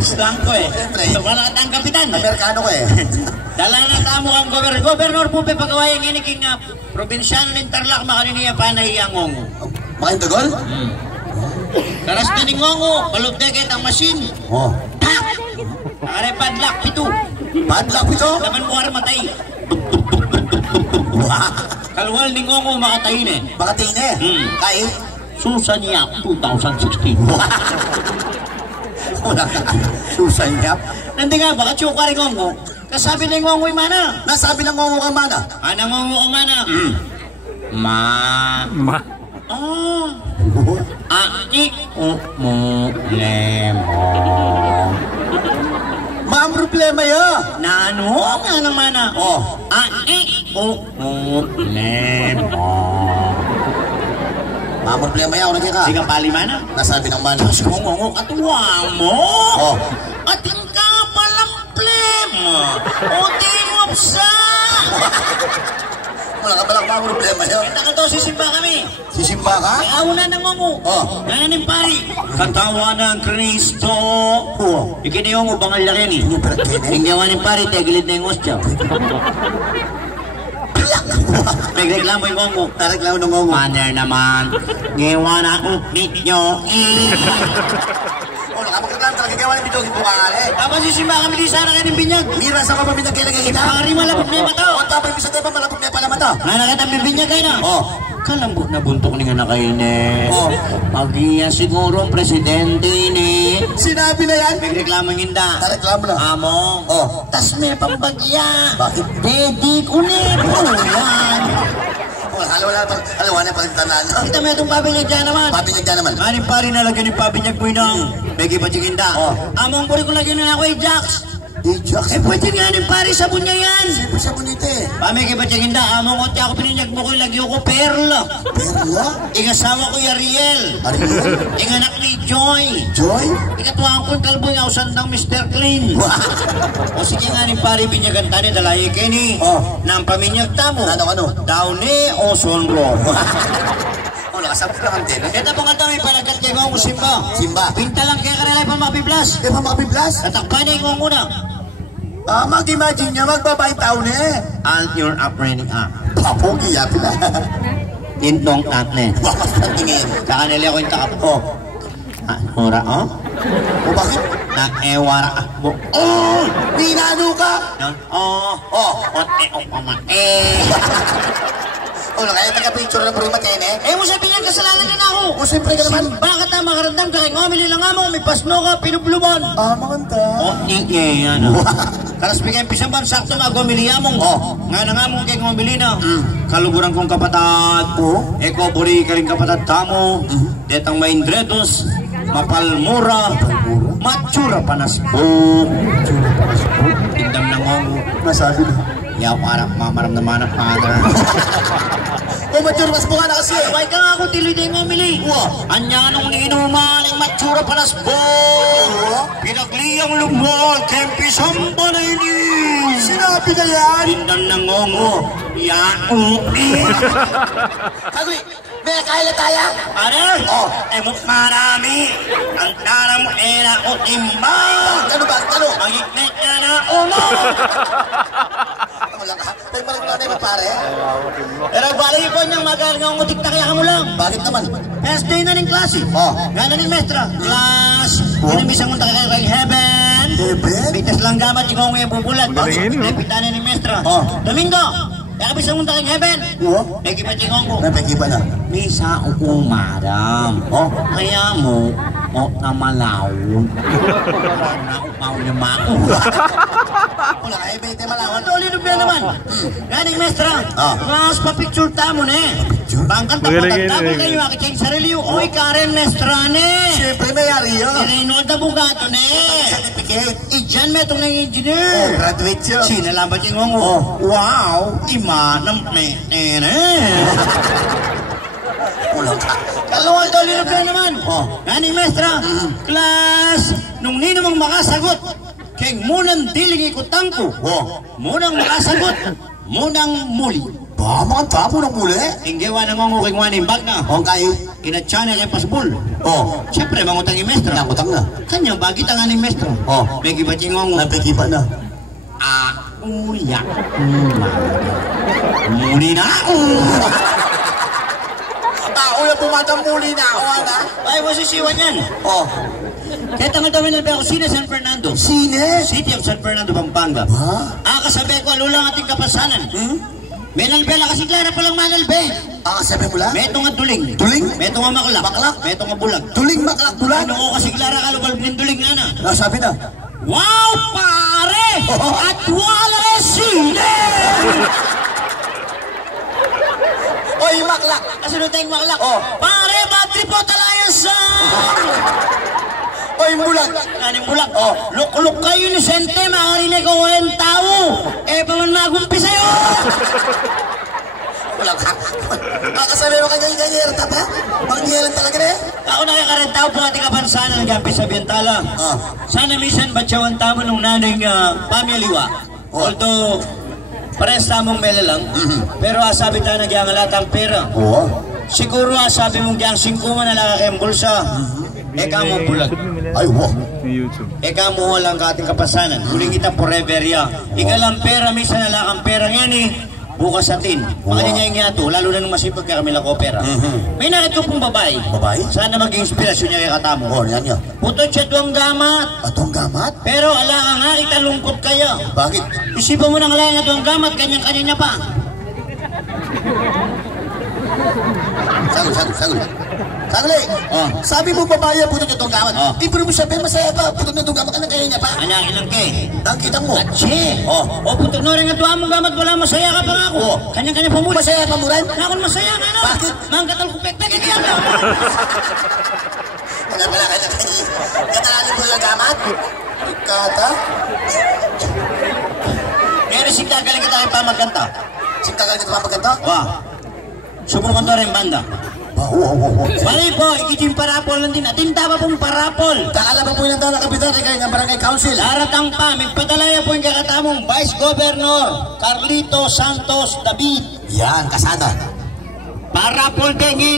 Islang ko eh. Siyempre. Wala ka ang kapitan. Amerikano ko eh. Dala na tamo ang gobernador po pa pagaway ang iniking probinsyal ng Tarlac makaniniya pa na iyangongo. Makintagol? Karas na ni ngongo, balubdeket ang machine. Oh. Tak! Nakare padlak, pito. Padlak ito? Laman mo matay. Kalwal ni ngongo makatayin eh. Makatiin eh. Kahit? Susan niya 2016. Wala ka. Susan niya. Nandi nga, baka tsuka rin ngongo. Kasabi na yung ngongo'y mana. Nasabi ng ngongo ka mana. Ano ngongo ka mana? Ma. Oh. Ani mo lemon. Maam problema ya. Nano nga naman na. Oh. Ani mo lemon. Maam problema ya. Ano ka? Sige pali mana? Nasabi ng mana. Tapos ngongo katuwang mo. Oh. At yung kapalang plema. O tingop sa. Wala ka palang maam problema ya. Kita ka daw sisimba kami. Sisimba ka? Ay auna ng ngongo. Oh. Gananin pari. Katawa ng Kristo. Oh. Ikiniyo mo bangal laki ni. Inggawanin pari, tegilid na yung ostya. Nagreklamo yung ngongo. Nagreklamo ng ngongo. Mother naman. Ngayon ako ninyo. Oh, nakapagreklamo talaga. Gawa ng bidog yung bukali. Tapos sisimba kami di sana kayo ng binyag. Mira sa kapabinag kayo nagkikita. Pari malapot na yung mata. O tapos yung isa tayo pa malapot na yung pala mata. Nakakita ang binyag kayo na. Oh. Kalambot na buntok ni nga na kayo ne. Oh. Magiya siguro ang presidente ni. Sinabi na yan. Nagreklamo yung hinda. Nareklamo na. Among. Oh. Tas may pambagya. Bakit? Dedi ko ni. Yan. Halawa na pagtanaan. Kita mo itong pabinyag dyan naman. Pabinyag dyan naman. Maning pari na lagyan yung pabinyag mo ng Begi Pachiginda. Oh. Among puri ko lagyan na ako eh, Jax. Jax. Pwede nga ng pari sa bunya yan. Siyempre sa bunite. Begi Pachiginda, among kote ako pininyag mo ko lagyan ko Perla. Perla? Ingasawa ko yung Ariel. Ariel? Inganak ni Joy. Joy? Ikatuwang ko yung kalbo yung ausandang Mr. Clean. O sige nga ni pari binyagan tani dalayi kini. Oh. Nang paminyag tamo. Ano? Downy o Sonro. Nakasabot lang ang din. Ito po nga daw may palagat kay Ngongo Simba. Simba. Pinta lang kaya kanilay pa makapiblas. Di ba makapiblas? Tatakpan niya yung Ngongo na. Mag-imagine niya, magbabay taon eh. All your upbringing Papogi ya pila. Intong atne. Bakas na tingin. Sa kanila ko yung takap. Oh. Hura oh? O bakit? Nag-ewara mo. Oh! Ninano ka? Oh. Oh. Ote o pamate. O kaya taga-picture na puro matin eh. Mo sabihin kasalanan na ako. O siyempre ka naman. Bakit na makarandam ka kay ngomili lang mo. May pasno ka, pinubluban. Maganda. O, yan o. Karas bigay pisamban, sakto na gomili among. Nga na nga mong kay ngomili na. Kaluguran kong kapatad. Eko, buri ka rin kapatad tamo. Detang maindredos. Mapalmura. Matsura panasbog. Tindam na ngongo. Nasabi na. Yaw parang mamaramdaman ang padra. O mature mas buka na kasi. Why ka nga ako tili din ngomili? Anya nung niinuman ang matsura panasbog. Pinagliyang lumol. Kempi samba na ini. Sinabi na yan. Tindam na ngongo. Yaw. Kagwi. May kaila tayo? Ano? Emot marami. Ang tara mo era o timba. Ano ba? Ano? Magignet na na umo. Wala ka. Pero marunong na yung pare. Pero balik ko niyang magarang utik na kaya ka mo lang. Bakit naman? First day na ng klase. Nga na ni Mestra. Class. Inamisang munta ka kay Heaven. Heaven? Bitas lang gamat yung yung bubulat. Napita na ni Mestra. Domingo. Nakabisang munta kay Heaven. Pegi pa tingong ko. Napegi pa na. Misa o madam. Kaya mo. Na malawon. Na upaw niya mao. Wala ka, ibigay malawan. Ito ulit na naman. Ganing Mestra. Mas pa-picture tamo na eh. Bangkan tapos kayo akit yung sarili yung oy Karen Mestra ne. Siyempre mayari yun. Reynold na bugato ne. Certificate. Ijan me itong nang engineer. Graduate yun. Sinalabat yung ngongo. Wow. Ima ng ne. Ulang ka. Kalawal daw ulit na naman. Ganing Mestra. Class. Nung ninamang makasagot. Keng munang diling ikutang ko. Munang makasagot. Munang muli. Mga tapo ng muli. Inggewa na ngongo keng waning bag na. Okay. Inatsana kay Pasbul. Oh. Siyempre, mangutang yung mestro. Nakutang na. Kanya, bagit ang aning mestro. Oh. May gibatingong. Napigiba na. Uya. Muli na. Tao na pumatang muli na ako, ha? Ay, masisiwan yan. Oh. Kaya tangal daw minalbe ako, Sine San Fernando. Sine? City of San Fernando, Pampanga. Ha? Kasabi ko, alulang ating kapasanan. Menalbe lang kasi Clara palang manalbe. Sabi mo lang? Meto nga duling. Duling? Meto nga maklak. Maklak? Meto nga bulag. Duling, maklak, bulan? Ano ko kasi Clara kalubal ng duling nga na. Nasabi na. Wow, pare! At wala sine! Oy, maklak! Kasunod tayong maklak. Oh. Pare, battery po talayan sa... Oy, bulag! Kaning bulag. Oh. Luk-luk kayo ni Sente, makarinig ko walang tao. Paman magumpi sa'yo. Bulag ka. Kasabi mo kanya-kanya, tapa? Pag-iyalan talaga na eh. Ako nakakarentaw po ating kapansanan nag-ampi sa Biyantala. Sana minsan batsawan tamo nung nanay pamiliwa. Although, pares tamong mele lang. Pero sabi tayo nagyangalatang pera. Siguro sabi mong gyang 5 man na kayong bulsa. Eka mo bulag. Ay, wow. Eka mo walang kating kapansanan. Huling kita forever ya. Ikalang pera, minsan nalakang pera ngayon eh. Bukas atin. Makanya niya yung yato, lalo na nung masipag kaya kami lang opera. May nakit ko pong babae. Babae? Sana maging inspirasyon niya kay katamo. Yan yan. Putot siya tuwang gamat. Atong gamat? Pero ala ka nga, italungkot kayo. Bakit? Isipan mo nang ala nga tuwang gamat, kanyang-kanya pa. Sagol. Sagli! Sabi mo babae, putot itong gamat. Pero mo sabihin, masaya pa, putot na itong gamat, ano kaya niya pa? Anyakin lang kay. Nakita mo? Atsi! O putot na rin nga tuwang mong gamat, wala masaya ka pa nga ako. Kanyang-kanya pa mula. Masaya pa mo rin? Nakon masaya nga no? Bakit? Mangkatal ko pek-pek, hindi ako. Wala pala kanya. Katalagin mo yung gamat? Kata? Ngayon si gagaling kita rin pa magkanta. Sintagal ka tumapagkanta? Wah. Subukan to rin banda. Bali po, ikitin parapol lang din. Atinta pa pong parapol. Kakala pa po yung nandala kapitan kaya ng barangay council. Daratang pa, magpadalaya po yung kakatamong Vice Governor Carlito Santos David. Yan, kasada. Parapol tingin.